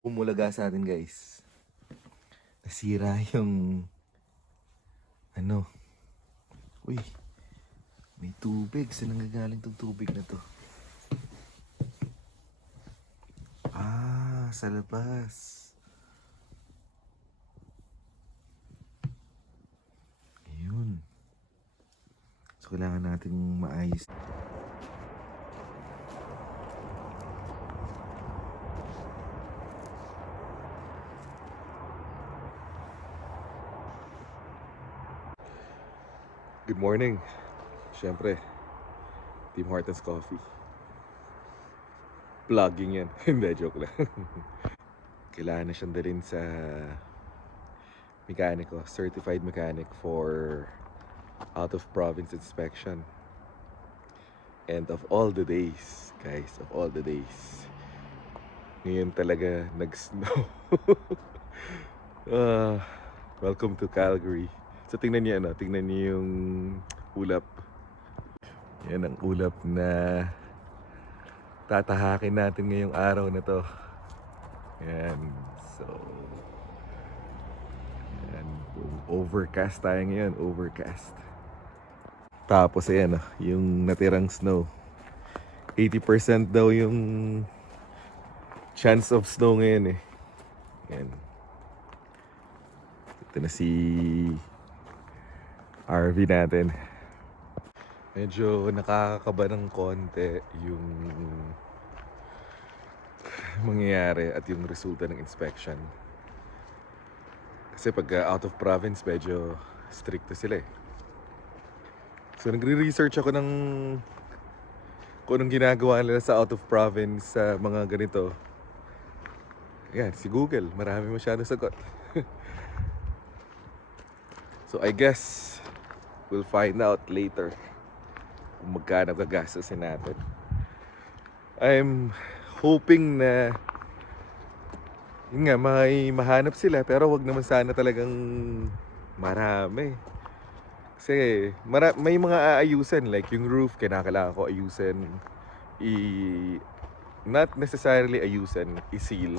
Umulaga sa atin, guys. Nasira yung ano. Uy, may tubig. Saan nanggagaling tong tubig na to? Sa labas. Ayun. So, kailangan natin maayos. Good morning. Siyempre, Tim Hortons Coffee. Vlogging yan. Hindi, joke lang. Kailangan na siyang dalhin sa mekaniko, certified mechanic for out of province inspection. And of all the days, guys, of all the days, ngayon talaga nag-snow. Welcome to Calgary. So tingnan niyo tingnan niyo yung ulap. Yan ang ulap na tatahakin natin ngayong araw na to. Yan. So yan, overcast tayo ngayon, overcast. Tapos ayan yung natirang snow. 80% daw yung chance of snow ngayon eh. Yan. Ito na si RV natin. Medyo nakakakaba ng konti yung mangyayari at yung resulta ng inspection. Kasi pag out of province, medyo stricto sila eh. So nagre-research ako ng kung anong ginagawa nila sa out of province sa mga ganito. Yan, si Google. Marami masyadong sagot. So I guess we'll find out later kung magkano gagastusin natin. I'm hoping na yun nga, may mahanap sila, pero wag naman sana talagang marami. Kasi may mga aayusan, like yung roof, kailangan ko ayusin. Not necessarily ayusin, i-seal.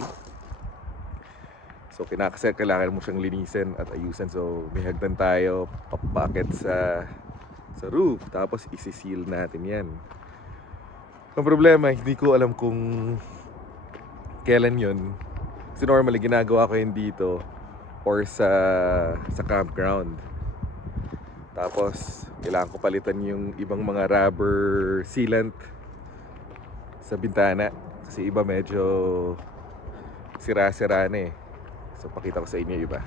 So kailangan mo siyang linisin at ayusin. So may hagdan tayo papakit sa roof, tapos isi-seal natin yan. Ang problema, hindi ko alam kung kailan yun. Kasi normally ginagawa ko yun dito or sa campground. Tapos kailangan ko palitan yung ibang mga rubber sealant sa bintana. Kasi iba medyo sira-sira na eh. So pakita ko sa inyo iba.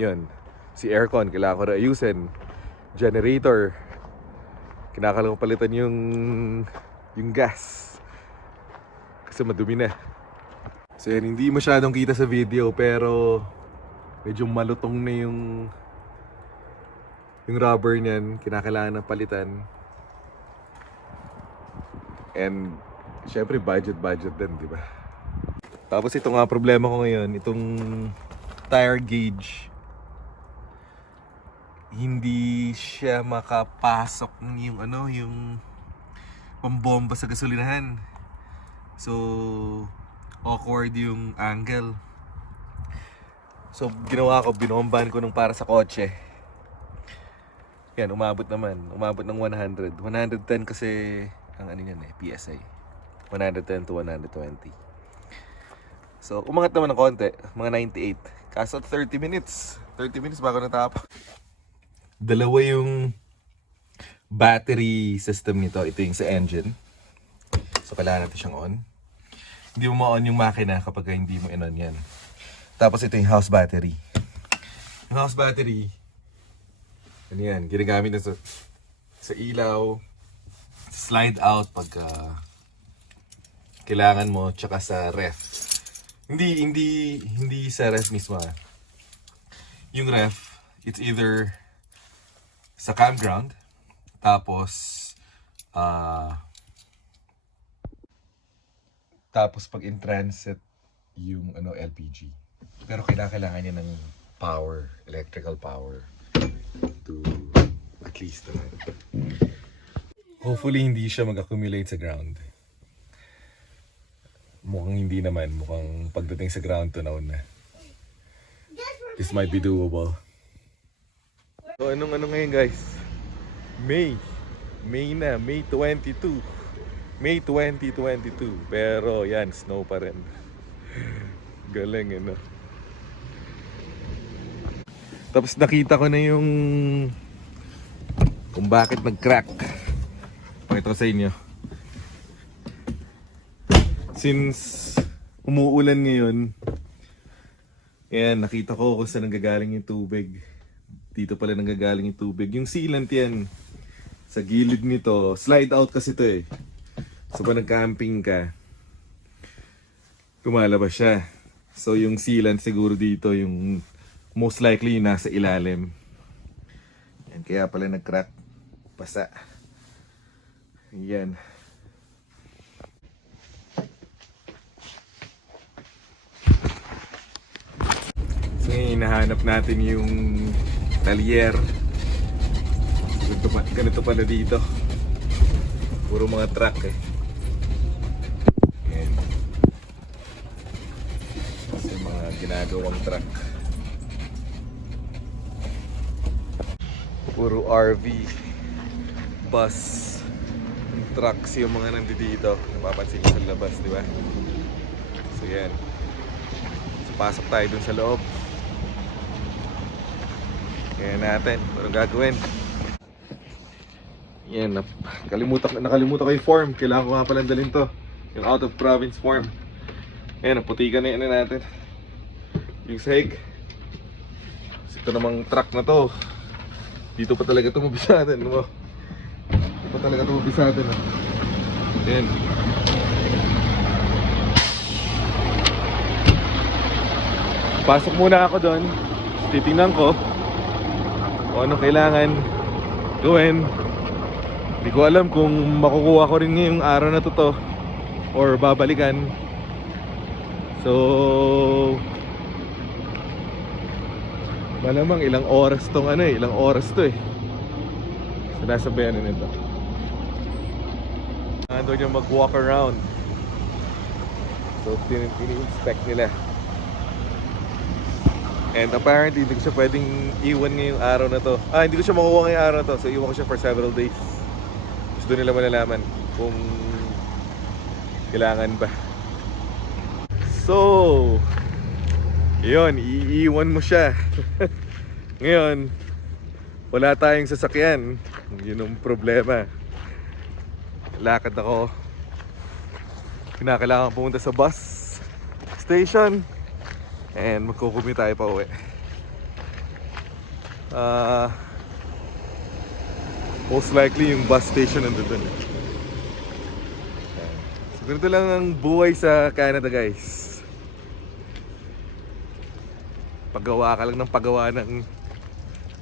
Yun. Si aircon, kailangan ko na ayusin. Generator, kinakailangan ko palitan yung gas. Kasi madumi na. So yan, hindi masyadong kita sa video, pero medyo malutong na yung rubber niyan. Kinakailangan na palitan. And syempre budget din, di ba? Tapos ito nga problema ko ngayon, itong tire gauge, hindi siya makapasok yung yung pambomba sa gasolinahan. So awkward yung angle. So ginawa ko, binombahan ko nung para sa kotse. Yan, umabot ng 100. 110 kasi ang yan PSI. 110 to 120. So umangat naman ng konti, mga 98. Kaso 30 minutes bago natapos. Dalawa yung battery system nito. Ito yung sa engine. So kailangan natin siyang on. Hindi mo ma-on yung makina kapag hindi mo in-on yan. Tapos ito yung house battery. Yung house battery, ano yan, ginagamit na sa ilaw, slide out pagka kailangan mo, tsaka sa ref. Hindi sa ref mismo. Yung ref, it's either sa campground, tapos pag in transit yung LPG. Pero kailangan niya ng power, electrical power to at least hopefully hindi siya mag-accumulate sa ground. Mukhang hindi naman. Mukhang pagdating sa ground tunaw na. This might be doable. So anong ngayon guys? May na. May 22. May 2022. Pero yan, snow pa rin. Galing ano. Tapos nakita ko na yung kung bakit nag-crack. Pakita ko sa inyo. Since umuulan ngayon, yan, nakita ko kung saan nanggagaling yung tubig. Dito pala nanggagaling yung tubig. Yung sealant yan, sa gilid nito, slide out kasi ito eh. So pag nag-camping ka, lumalabas siya. So yung sealant siguro dito, yung most likely yung nasa ilalim. Yan, kaya pala nag-crack. Basa. Yan. So ngayon, hinahanap natin yung talyer. Ganito pala dito. Puro mga truck eh. Yan. Kasi mga ginagawang truck. Puro RV, bus, trucks yung mga nandito. Napapansin ko sa labas, di ba? So yan. So pasok tayo dun sa loob. Kaya natin, anong gagawin? Yan, nakalimutan ko yung form. Kailangan ko nga palang dalhin to. Yung out of province form. Ayan, naputikan na yan natin. Yung sahig. Ito namang truck na to. Dito pa talaga tumabi sa atin, no? Dito pa talaga tumabi sa atin, no? Ayan. Pasok muna ako doon. Titingnan ko kung ano kailangan gawin. Hindi ko alam kung makukuha ko rin ngayong araw na to or babalikan. So malamang ilang oras to eh. So nasa bayanan nito. Ando niya mag-walk around. So ini-inspect nila. And apparently hindi ko siya pwedeng iwan ngayong araw na to. Hindi ko siya makukuha ngayong araw na to. So iwan ko siya for several days. Tapos doon nila malalaman kung kailangan ba. So yun, iiwan mo siya. Ngayon, wala tayong sasakyan. Yun ang problema. Lakad ako. Kinakailangan pumunta sa bus station. And magkukumi tayo pa uwi. Most likely yung bus station nandun dun. So ganito lang ang buhay sa Canada guys. Paggawa ka lang ng paggawa ng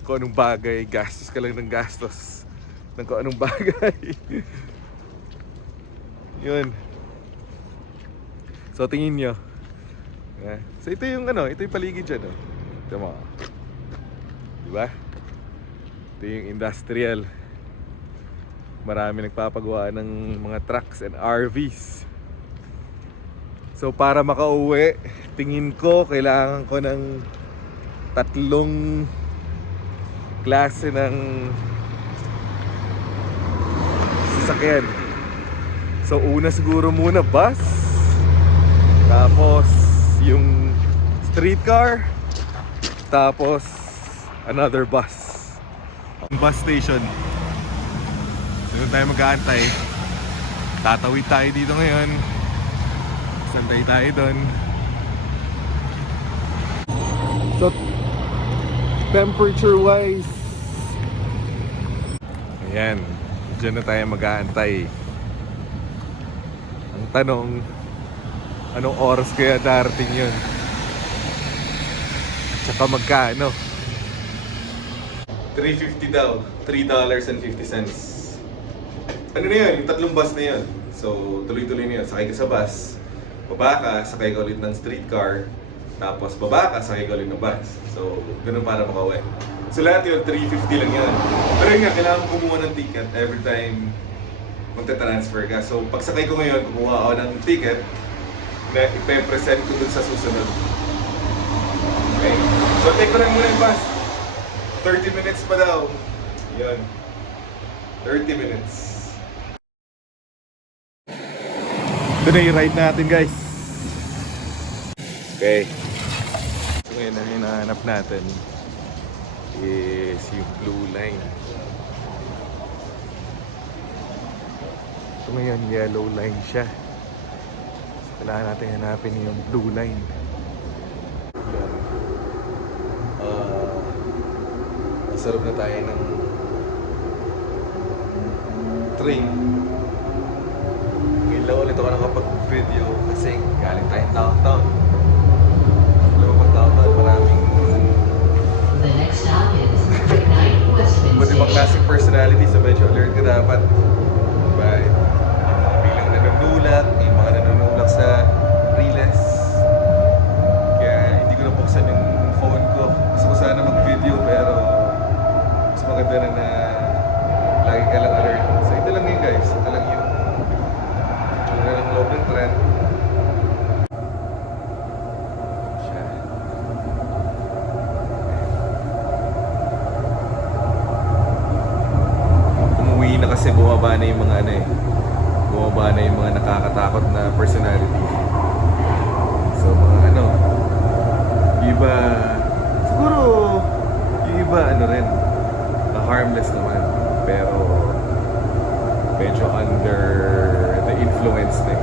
kung anong bagay, gastos ka lang ng gastos ng kung anong bagay. Yun. So tingin nyo. Yeah. So ito yung ito yung paligid dyan, Ito mo. Diba? Ito yung industrial. Marami nagpapagawa ng mga trucks and RVs. So para makauwi, tingin ko kailangan ko ng 3 klase ng sasakyan. So una siguro muna bus, tapos yung streetcar, tapos another bus. Bus station. Doon tayo mag-aantay. Tatawid tayo dito ngayon. Santay tayo doon. So temperature wise, ayan, dyan na tayo mag-aantay. Ang tanong, anong oras kaya darating yun? Tsaka magkano? $3.50 daw. $3.50. Ano na yun? Yung 3 bus na yun. So tuloy-tuloy na yun. Sakay ka sa bus, baba ka, sakay ka ulit ng streetcar, tapos baba ka, sakay ka ulit ng bus. So ganun para makauwi. So lahat yun, $3.50 lang yun. Pero yun nga, kailangan mo kumuha ng ticket every time magta-transfer ka. So pag sakay ko ngayon, kumuha ako ng ticket. na ipe-present ko dun sa susunod. Okay? So, take ko lang muna yung bus. 30 minutes pa daw. Yun. 30 minutes. Ito na yung ride natin, guys. Okay. So, ngayon ang hinahanap natin is yung blue line. Ito ngayon, yellow line siya. So, kailangan natin hanapin yung blue line. Sarap na tayo ng train. Ngayon lang ulit ako nakapag-video kasi galing tayong downtown. Alam mo pag downtown, maraming The next stop is Ignite Westminster. buti pang classic personality sa medyo alert ka dapat. Diba? Biglang nanunulak, yung mga nanunulak sa Riles. Kaya hindi ko nabuksan yung phone ko. Gusto ko sana mag-video pero mas maganda na lagi ka lang alert. So ito lang yun guys. Ito lang yung tsura ng loob ng tren. Siya. Umuwi na kasi bumaba na yung mga ano eh. Bumaba na yung mga nakakatakot na personality. So mga ano, iba, siguro yung iba ano rin, harmless naman, pero medyo under the influence na eh.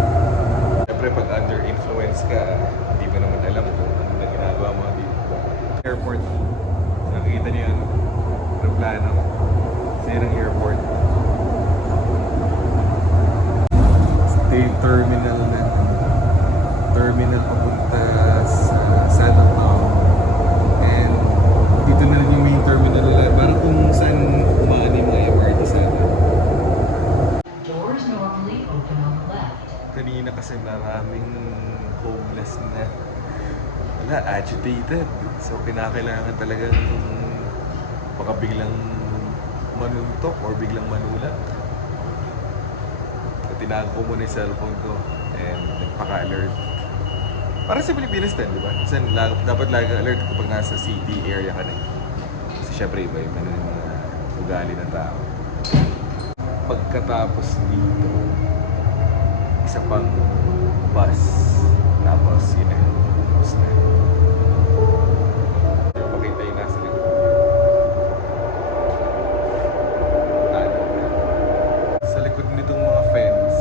Siyempre pag under influence ka, hindi mo naman alam kung ano na ginagawa mo dito. Airport, nakikita niyo yung aeroplano, sirang airport. State terminal na, terminal papunta sa Sanatao. And dito na rin yung main terminal nila. Parang kung saan umaan yung mga MRT sana. Doors normally open on the left. Kanina kasi maraming homeless na wala, agitated. So kinakailangan talagang baka biglang manuntok or biglang manulak. So tinago ko muna yung cellphone ko and nagpaka-alert. Para sa Pilipinas din, di ba? Kasi dapat lagi kang alert kapag nasa city area ka na. Kasi syempre iba yung mga ugali ng tao. Pagkatapos dito, isa pang bus. Tapos yun na, tapos na. Yung makita yung nasa likod. Sa likod nitong mga fence,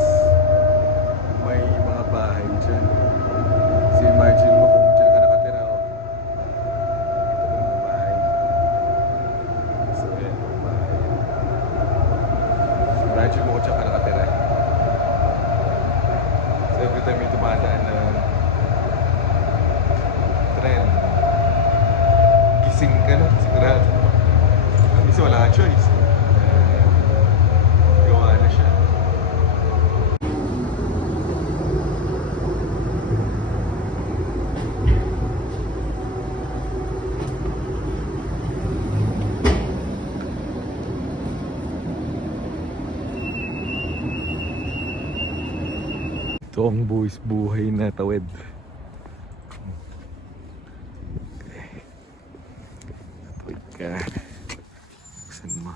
may mga bahay dyan. So imagine mo kung dyan ka nakatira o. Ito yung mga bahay. So yan, mga bahay. So imagine mo kung dyan ka nakatira. So every time may dumadaan na tren, gising ka na, sigurado. Kasi wala ka choice. Gawa na siya. Ito ang buhay na tawid. Tawid ka. Buksan mo.